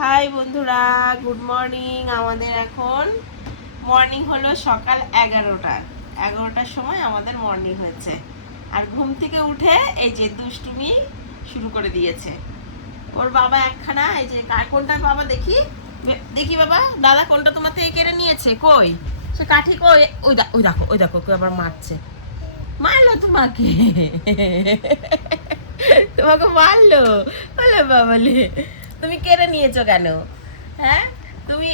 High বন্ধুরা, good morning. আমাদের এখন মর্নিং হলো সকাল 11টার সময় আমাদের মর্নিং হয়েছে। আর ঘুম থেকে উঠে এই যে দুষ্টুমি শুরু করে দিয়েছে। ওর বাবা একখানা, এই যে কোনটা বাবা দেখি দেখি বাবা, দাদা কোনটা তোমার থেকে কেড়ে নিয়েছে? কই সে কাঠি? কই? ওই দেখো কেউ আবার মারছে। মারলো তোমাকে? তোমাকে মারলো? বলে বাবালে, তুমি কেড়ে নিয়েছো কেন? হ্যাঁ, তুমি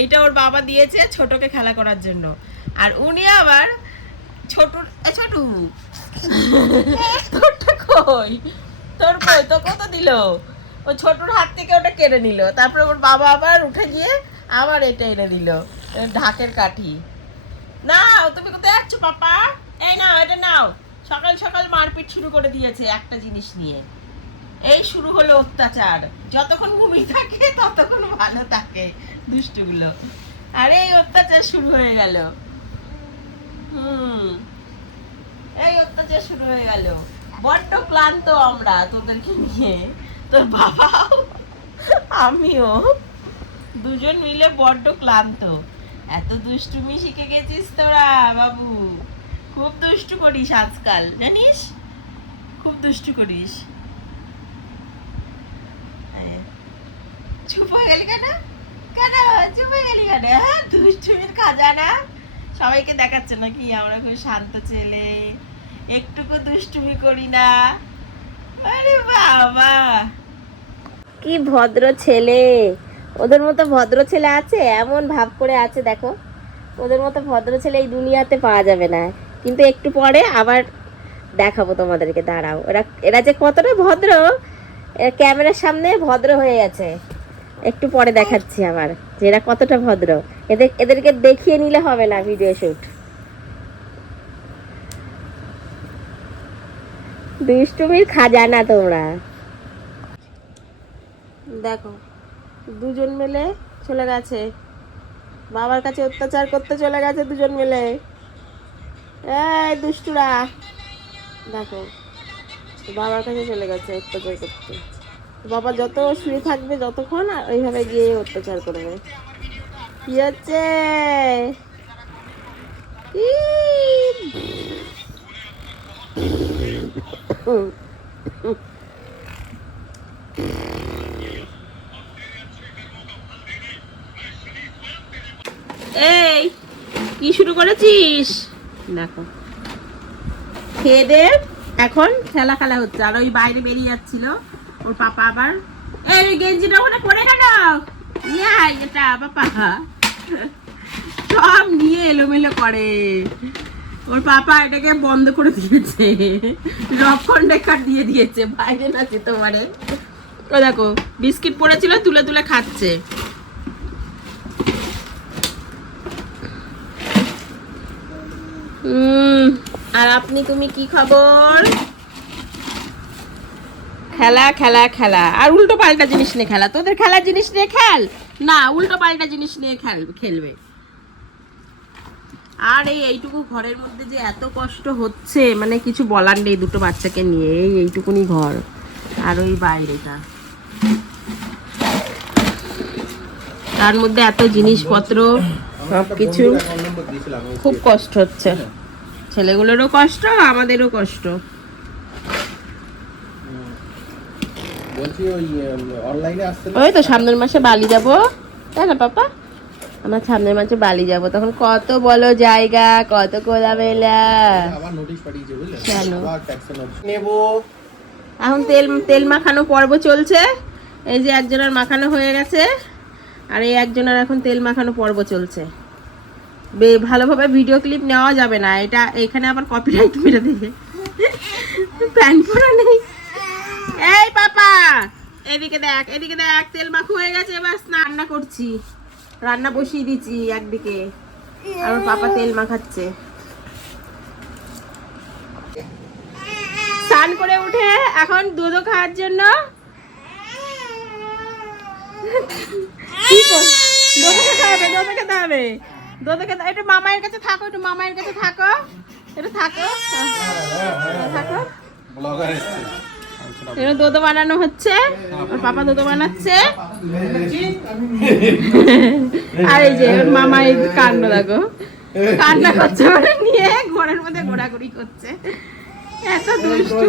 এইটা ওর বাবা দিয়েছে ছোটকে খেলা করার জন্য। আর উনি আবার ছোটু তোরটা কই? তোকে তো দিল, ও ছোটুর হাত থেকে ওটা কেড়ে নিল। তারপরে ওর বাবা আবার উঠে গিয়ে আবার এটা এনে দিল, ঢাকের কাঠি। নাও, তুমি কোথায় যাচ্ছ পাপা? এই নাও, এটা নাও। সকাল সকাল মারপিট শুরু করে দিয়েছে একটা জিনিস নিয়ে। এই শুরু হলো অত্যাচার। যতক্ষণ ঘুমিয়ে থাকে ততক্ষণ ভালো থাকে দুষ্টুগুলো, আর এই অত্যাচার শুরু হয়ে গেল। এই অত্যাচার শুরু হয়ে গেল। বড্ড ক্লান্ত আমরা তোদেরকে নিয়ে, তোর বাবাও আমিও দুজন মিলে বড্ড ক্লান্ত। এত দুষ্টুমি শিখে গেছিস তোরা বাবু, খুব দুষ্টু করিস আজকাল, জানিস? খুব দুষ্টু করিস। চুপ হয়ে গেলি কেন? চুপ হয়ে গেলি কেন? দুষ্টুমির খাজানা সবাইকে দেখাচ্ছে নাকি আমরা খুব শান্ত ছেলে, একটুকু দুষ্টুমি করি না। আরে বাবা, কি ভদ্র ছেলে! ওদের মতো ভদ্র ছেলে আছে? এমন ভাব করে আছে দেখো। ওদের মতো ভদ্র ছেলে এই দুনিয়াতে পাওয়া যাবে না। কিন্তু একটু পরে আবার দেখাবো তোমাদেরকে, দাঁড়াও। এরা যে কতটা ভদ্র, ক্যামেরার সামনে ভদ্র হয়ে গেছে। একটু পরে দেখাচ্ছি আবার যে এরা কতটা ভদ্র। এদেরকে দেখিয়ে নিলে হবে না ভিডিও শুট। দুষ্টুমির খাজানা তোমরা। দেখো, দুজন মিলে চলে গেছে বাবার কাছে, অত্যাচার করতে চলে গেছে দুজন মিলে। এই দুষ্টুরা, দেখো বাবার কাছে চলে গেছে অত্যাচার করতে। বাবা যত শুয়ে থাকবে যতক্ষণ, ওইভাবে গিয়ে অত্যাচার করবে। কি হচ্ছে? এই কি শুরু করেছিস? দেখো, খেয়ে দে, এখন খেলা হচ্ছে। আর ওই বাইরে বেরিয়ে যাচ্ছিল ওর পাপা আবার, এই গেঞ্জিটা ওখানে পরে কেন? এটা পাপা সব নিয়ে এলোমেলো করে। ওর পাপা এটাকে বন্ধ করে দিয়েছে, রক্ষণ রেখা দিয়ে দিয়েছে, বাইরে না যেতে পারে। ও দেখো, বিস্কিট পড়েছিল, তুলে তুলে খাচ্ছে। আর তুমি কি খবর? খেলা খেলা খেলা, আর উল্টো পাল্টা জিনিস নিয়ে খেলা। তোদের খেলার জিনিস নিয়ে খেল না, উল্টো পাল্টা জিনিস নিয়ে খেলবে। আর এইটুকু ঘরের মধ্যে যে এত কষ্ট হচ্ছে, মানে কিছু বলার নেই। দুটো বাচ্চাকে নিয়ে এইটুকুনি ঘর, আর ওই বাইরেটা, তার মধ্যে এত জিনিসপত্র, সবকিছু খুব কষ্ট হচ্ছে। ছেলেগুলোরও কষ্ট, আমাদেরও কষ্ট। ওই তো সামনের মাসে বালি যাবো, তাই না পাপা? আমরা সামনের মাসে বালি যাব, তখন কত বলো জায়গা, কত খোলামেলা। এখন তেল মাখানো পর্ব চলছে। এই যে একজনের মাখানো হয়ে গেছে, আর এই একজনের এখন তেল মাখানো পর্ব চলছে। ভালোভাবে ভিডিও ক্লিপ নেওয়া যাবে না, এটা এখানে আবার কপিরাইট মেরে দেবে। প্যান্ট পরা নেই। এই পাপা, এদিকে দেখ, তেল মাখু হয়ে গেছে। এবার রান্না করছি, রান্না বসিয়ে দিচ্ছি একদিকে, আর ওর পাপা তেল মাখাচ্ছে। স্নান করে উঠে এখন দুধ খাওয়ার জন্য একটু মামায়ের কাছে থাকো, একটু এখানে দুধ বানানো হচ্ছে, ওর পাপা দুধ বানাচ্ছে। আর এই যে ওর মামা এই কাণ্ড দেখো, কান্না করছে বলে নিয়ে ঘরের মধ্যে ঘোরাঘুরি করছে, এত দুষ্টু।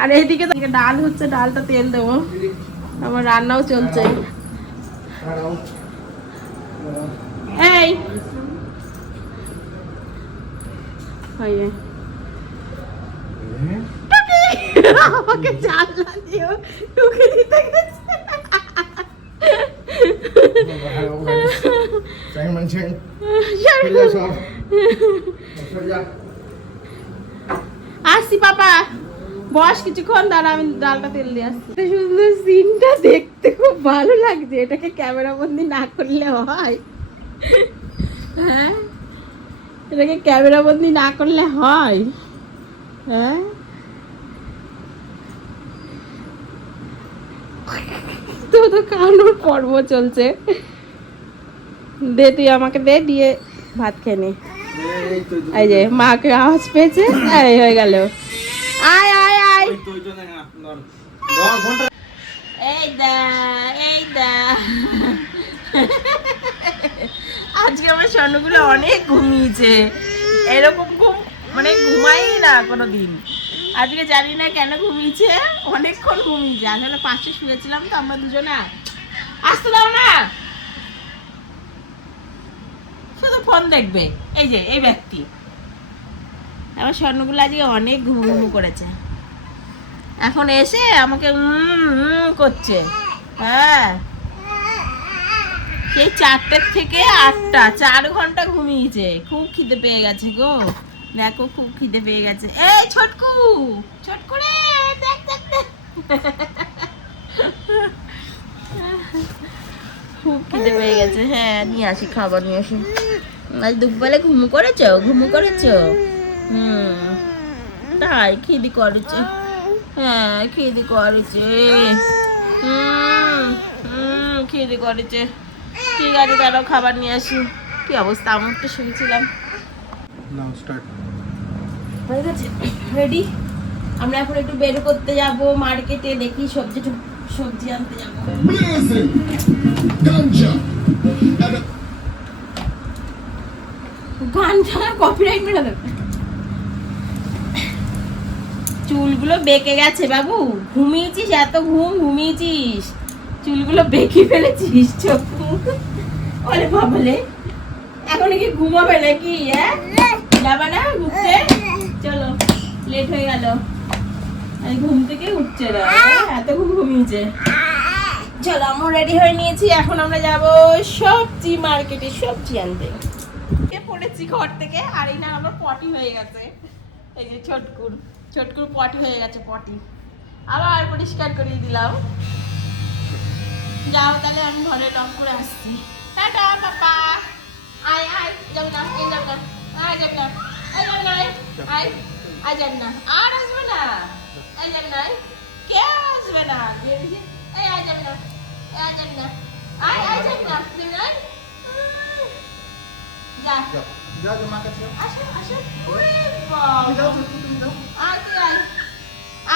আর এইদিকে ডাল হচ্ছে, ডালটা তেল দেবো, আমার রান্নাও চলছে। এই আমাকে জানলা দিও ঢুকে দিতে গেছে। আসছি পাপা, বস কিছুক্ষণ দাঁড়া, আমি ডালটা তেল দিয়ে আসছি। সুন্দর সিনটা দেখতে খুব ভালো লাগছে, এটাকে ক্যামেরা বন্দি না করলে হয়? হ্যাঁ, এটাকে ক্যামেরা বন্দি না করলে হয়? হ্যাঁ, তো কানুর পর্ব চলছে। দে তুই আমাকে দে, দিয়ে ভাত খেয়ে নে। এই যে মাকে আওয়াজ পেয়েছে, এই হয়ে গেল। আয় আয় আয়, এই দা এই দা। আজকে আমার স্বর্ণগুলো অনেক ঘুমিয়েছে, এরকম ঘুম মানে ঘুমাই না কোনোদিন। আজকে জানি না কেন ঘুমিয়েছে, অনেকক্ষণ ঘুমিয়েছে। আসলে পাশে শুয়েছিলাম তো আমরা দুজনা। আসতে দাও না, শুধু ফোন দেখবে। এই যে এই ব্যক্তি আমার স্বর্ণগুলো আজকে অনেক ঘুমু করেছে, এখন এসে আমাকে করছে। হ্যাঁ, সেই 4টের থেকে 8টা 4 ঘন্টা ঘুমিয়েছে। খুব খিদে পেয়ে গেছে গো, দেখো খুব খিদে পেয়ে গেছে। এই ছোটকু, ছোটকু রে, দেখ দেখ দেখ, খুব খিদে পেয়ে গেছে। হ্যাঁ, নিয়ে আসি, খাবার নিয়ে আসি। আজ দুপুরবেলা ঘুমু করেছো, ঘুমু করেছো? তাই খিদি করেছে? হ্যাঁ, খিদি করেছে, খিদি করেছে। ঠিক আছে, দাঁড়াও খাবার নিয়ে আসি। কি অবস্থা, আমার তো শুয়েছিলাম। হয়ে গেছে, রেডি। আমরা এখন একটু বের করতে যাব মার্কেটে, দেখি সবজি আনতে যাব। গান ছাড়া কপিরাইট মেরে দেবে। চুলগুলো বেঁকে গেছে বাবু, ঘুমিয়েছিস, এত ঘুমিয়েছিস, চুলগুলো বেঁকে ফেলেছিস। চোখ ওরে বাবলে, এখন কি ঘুমাবে নাকি? হ্যাঁ, যাবা না ঘুরতে? চলো, লেট হয়ে গেল, ঘুম থেকে উঠছে না, এত ঘুমিয়েছে। চলো, আমরা রেডি হয়ে নিয়েছি, এখন আমরা যাব সবজি মার্কেটে সবজি আনতে। পড়েছি ঘর থেকে, আর এই না আমার পটি হয়ে গেছে। এই যে ছোটকুর পটি হয়ে গেছে, পটি আবার পরিষ্কার করিয়ে দিলাম। যাও তাহলে, আমি ঘরে লক করে আসছি। টাটা পাপা, আয় আয়, যাব না, এই যাব না, আয় যাব না, এই যাব না, আয় আয় যাব না, আর আসবে না, এই যাব না, কে আসবে না, এই আয় যাব না, আয় যাব না, আয় আয় যাব না, যা যা যা, মা কাছে আসো আসো। ওরে বাবা, যাও তুমি যাও, আয় আয়,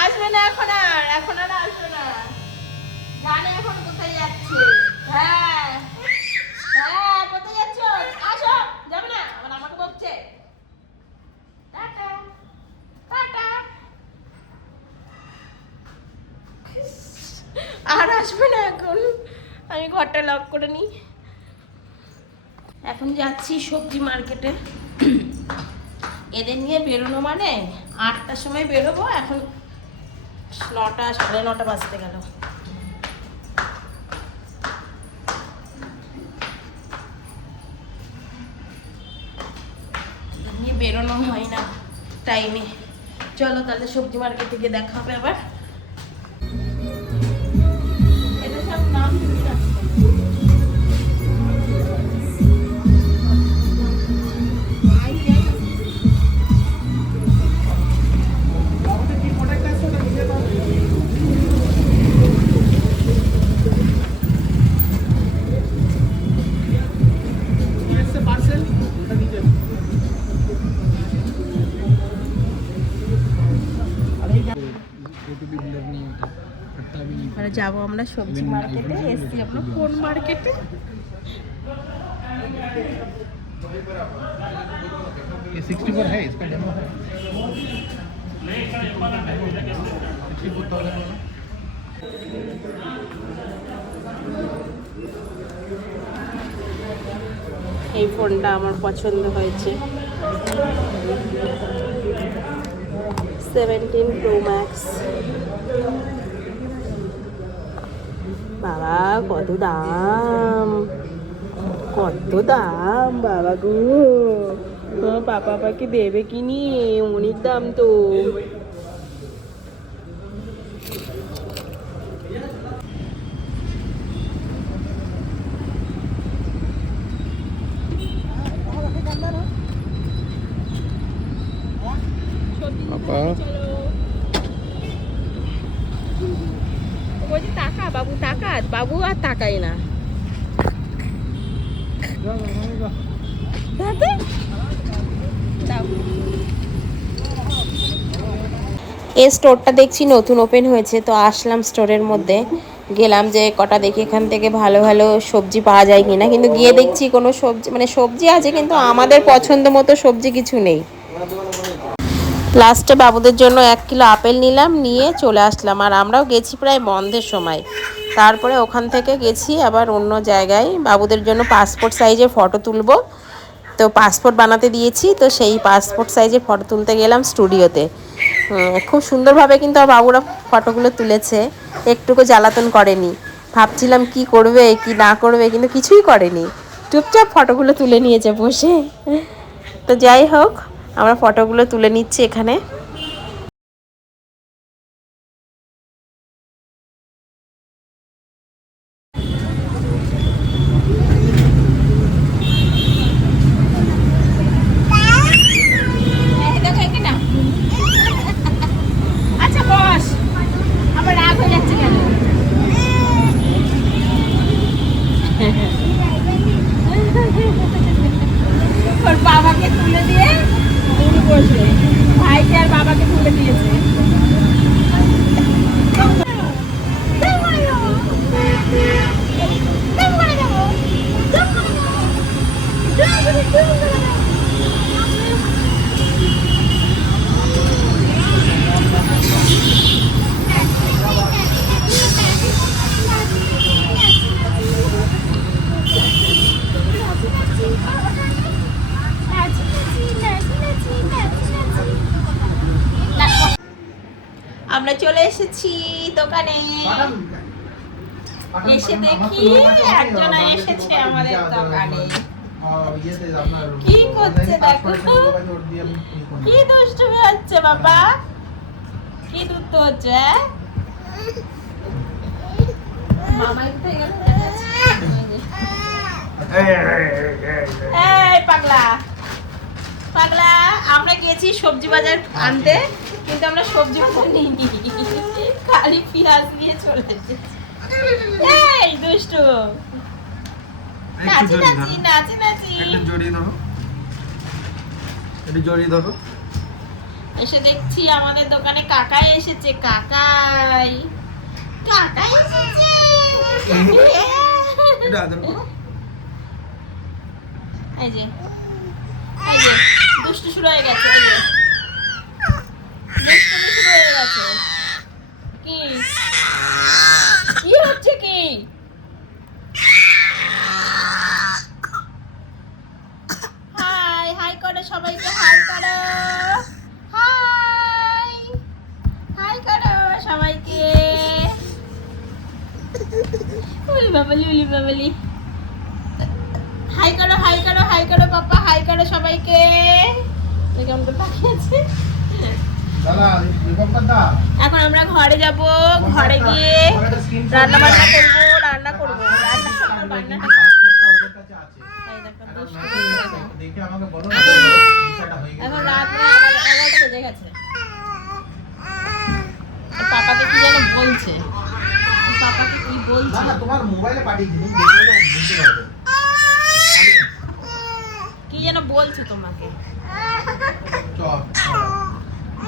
আসবে না এখন, আর আসবে না, জানে এখন কোথায় যাচ্ছে। হ্যাঁ হ্যাঁ, কোথায় যাচ্ছ? আসো, যাবে না, আবার আমাকে বকছে। টাটা টাটা, আর আসবে না এখন, আমি ঘরটা লক করে নিই। এখন যাচ্ছি সবজি মার্কেটে, এদের নিয়ে বেরোনো মানে 8টার সময় বেরোবো, এখন 9টা 9:30 বাজতে গেল। নিয়ে বেরোনো হয় না টাইমে। চলো তাহলে সবজি মার্কেটে গিয়ে দেখা হবে আবার। এটা সব নাম যাবো আমরা সবজি মার্কেটে। এসছি আমরা কোন মার্কেটে? ये 64 है, इसका डेमो है। 64,000 वाला। এই ফোনটা আমার পছন্দ হয়েছে, 17 Pro Max। বাবা কত দাম, কত দাম বাবা গো! তোমার পাপা পাকে দেবে কি নিয়ে? অনেক দাম তো। पापा বলছি টাকা বাবু, টাকা বাবু আর টাকাই না। দাদা দাও। এই স্টোরটা দেখছি নতুন ওপেন হয়েছে, তো আসলাম স্টোরের মধ্যে। গেলাম যে কটা দেখি এখান থেকে ভালো ভালো সবজি পাওয়া যায় কিনা, কিন্তু গিয়ে দেখছি কোনো সবজি, মানে সবজি আছে কিন্তু আমাদের পছন্দ মতো সবজি কিছু নেই। লাস্টে বাবুদের জন্য 1 কিলো আপেল নিলাম, নিয়ে চলে আসলাম। আর আমরাও গেছি প্রায় বন্ধের সময়। তারপরে ওখান থেকে গেছি আবার অন্য জায়গায় বাবুদের জন্য পাসপোর্ট সাইজের ফটো তুলবো। তো পাসপোর্ট বানাতে দিয়েছি, তো সেই পাসপোর্ট সাইজের ফটো তুলতে গেলাম স্টুডিওতে। খুব সুন্দরভাবে কিন্তু বাবুরা ফটোগুলো তুলেছে, একটুকু জ্বালাতন করেনি। ভাবছিলাম কি করবে কি না করবে, কিন্তু কিছুই করেনি, চুপচাপ ফটোগুলো তুলে নিয়েছে বসে। তো যাই হোক, আমরা ফটোগুলো তুলে নিচ্ছি এখানে। আচ্ছা বস, আমার রাগ হয়ে যাচ্ছে কেন? ওর বাবাকে তুলে দিয়ে উনি বসে, ভাইকে আর বাবাকে তুলে দিয়েছে। আমরা চলে এসেছি দোকানে। এসে দেখি একজন এসেছে আমাদের দোকানে। কি করছে দেখো, কি দুষ্টুমি হচ্ছে বাবা, কি দুষ্ট হচ্ছে। মামাই কোথায় গেল? এই পাগলা পাগলা, আমরা গেছি সবজি বাজার আনতে, কিন্তু আমরা সবজি নিইনি, খালি পেঁয়াজ নিয়ে চলে এসেছি। এই দুষ্টু, নাচি নাচি নাচি নাচি। একটু জড়িয়ে ধরো, একটু জড়িয়ে ধরো। এসে দেখছি আমাদের দোকানে কাকাই এসেছে, কাকাই কাকাই এসেছে। এটা আদর করো। এই যে এই যে দুষ্টু শুরু হয়ে গেছে, এই যে দুষ্টু শুরু হয়ে গেছে। কি কি হচ্ছে কি? হাই হাই করো সবাইকে, হাই করো, হাই হাই করো সবাইকে। উলি বাবলি উলি বাবলি, হাই করো হাই করো হাই করো পাপা, হাই করো সবাইকে। কেমন করে তাকিয়েছে। এখন আমরা ঘরে যাব, ঘরে গিয়ে রান্না বান্না করবো, রান্না করবো, এখন রাত 11টা বেজে গেছে। পাপাকে কি যেন বলছে, পাপাকে কি বলছে? তোমার মোবাইলে পাঠিয়েছি, কি যেন বলছে তোমাকে।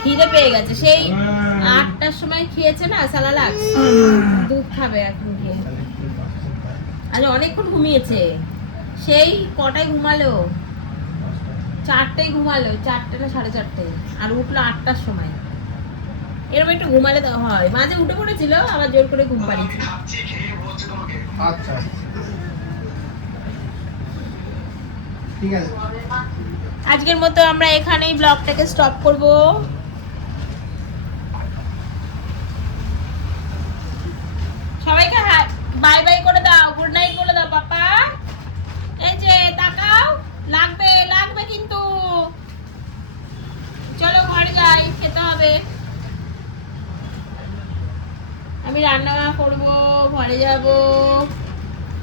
খিদে পেয়ে গেছে সেই 8টার সময় খেয়েছে না সালালাক্স, দুধ খাবে এখন গিয়ে। আজ অনেকক্ষণ ঘুমিয়েছে, সেই কটায় ঘুমালো, 4টায় ঘুমালো, 4টে না 4:30, আর উঠলো 8টার সময়। এরকম একটু ঘুমালে তো হয়, মাঝে উঠে পড়েছিল আবার জোর করে ঘুম পাড়িয়েছে। আচ্ছা ঠিক আছে, আজকের মতো আমরা এখানেই ব্লগটাকে স্টপ করব। সবাইকে বাই বাই করে দাও, গুড নাইট বলে দাও পাপা। এই যে তাকাও, লাগবে লাগবে কিন্তু। চলো ঘরে যাই, খেতে হবে। আমি রান্না করব, ঘরে যাব।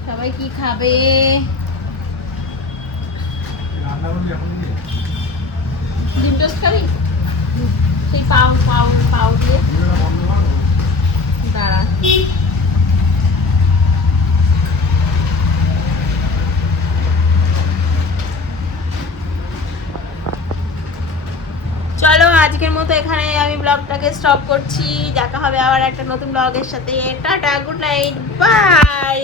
সবাই কি খাবে? রান্না করবি এখন কি? ডিম টোস্ট খাবি? সেই পাউ পাউ পাউ দিয়ে ভিডিওটা বন্ধ করো। দাঁড়া। চলো আজকের মতো এখানে আমি ব্লগটাকে স্টপ করছি। দেখা হবে আবার একটা নতুন ব্লগের সাথে। Tata, good night, by.